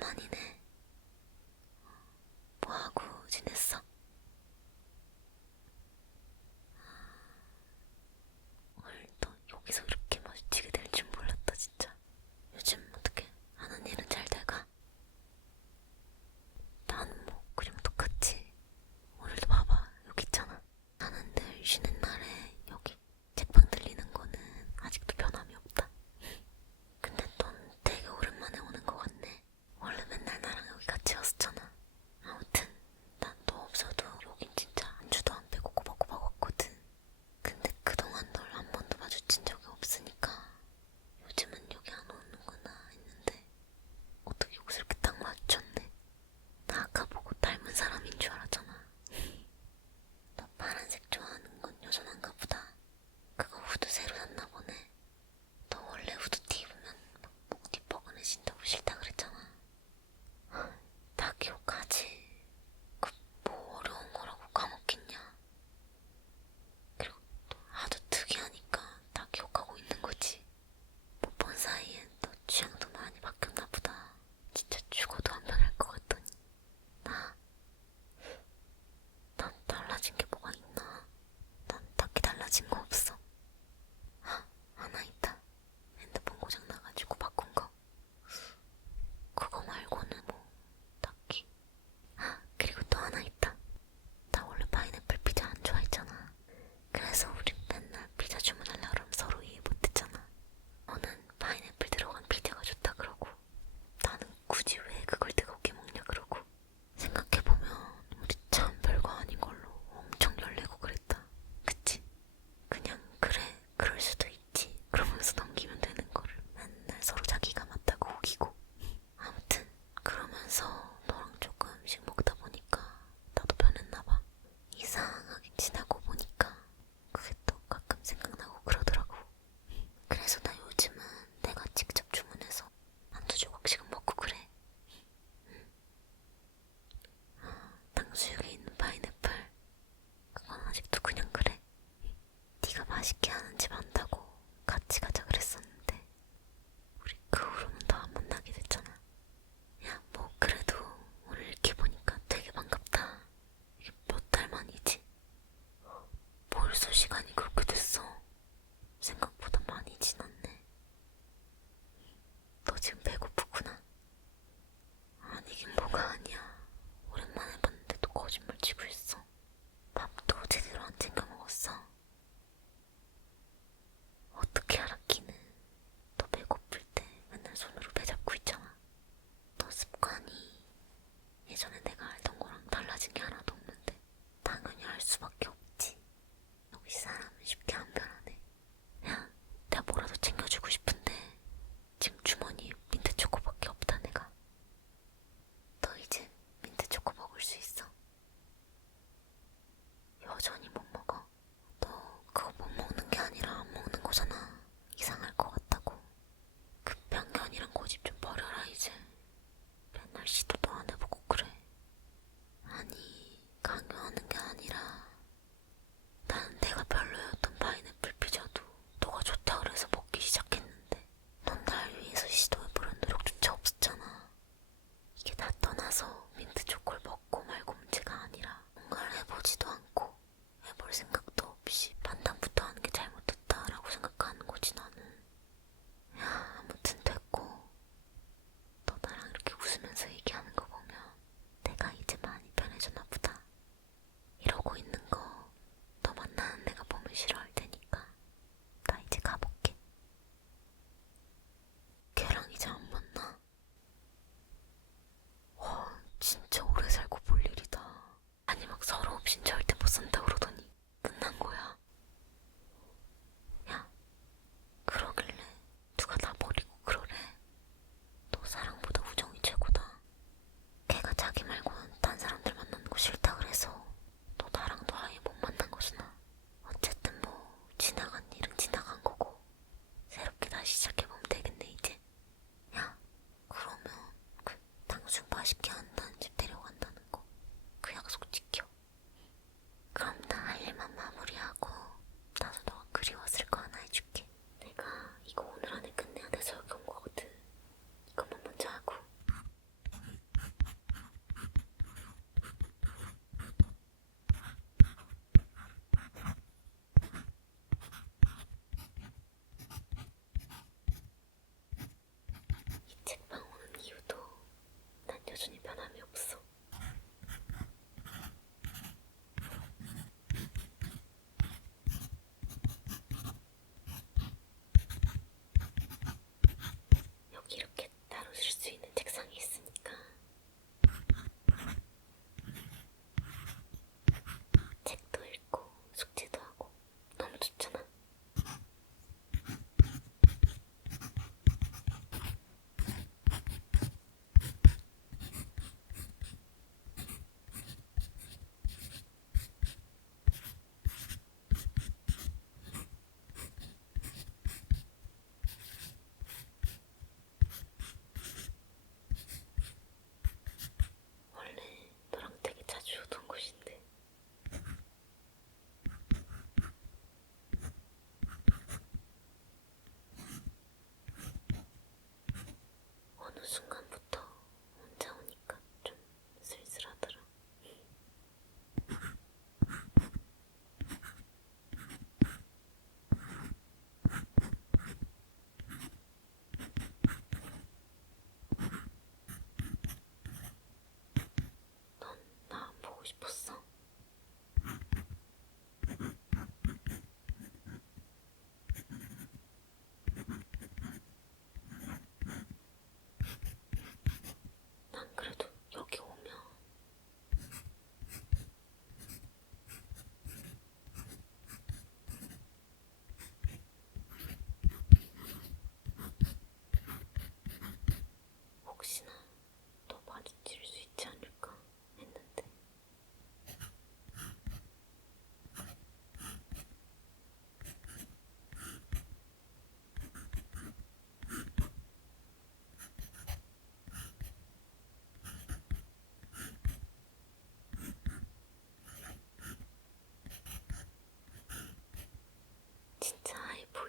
오랜만이네. 지나고 Santa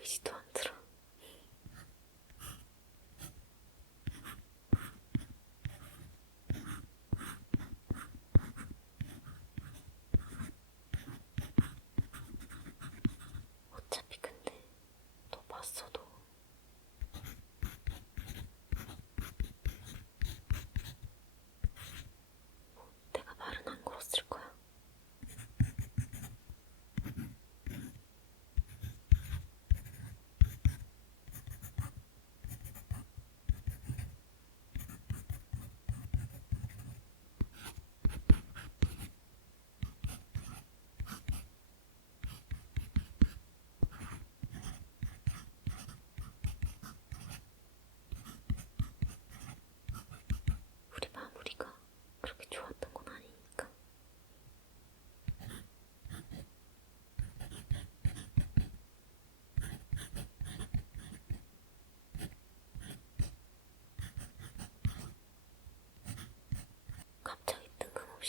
убийство.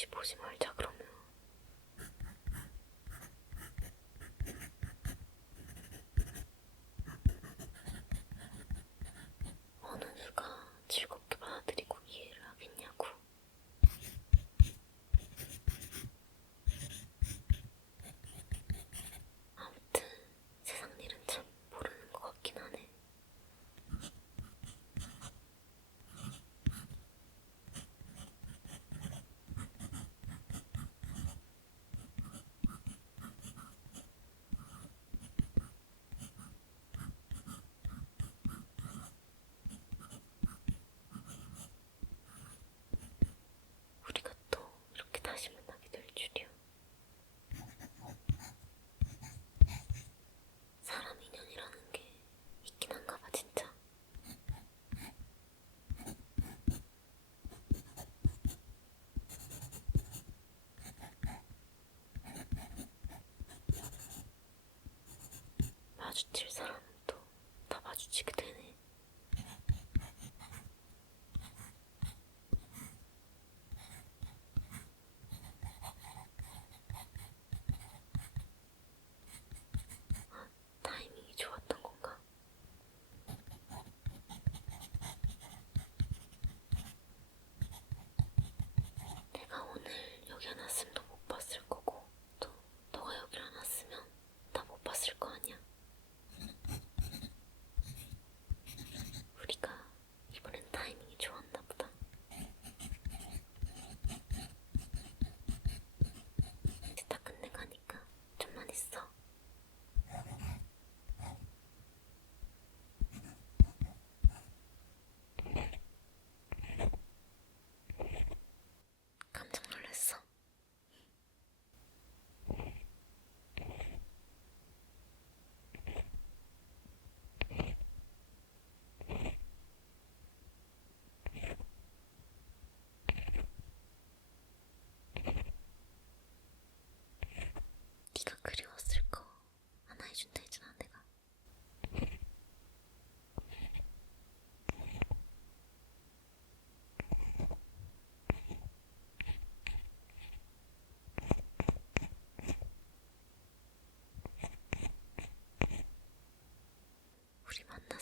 혹시 보지 말자 그럼. 아주 칠사람. 만났어요.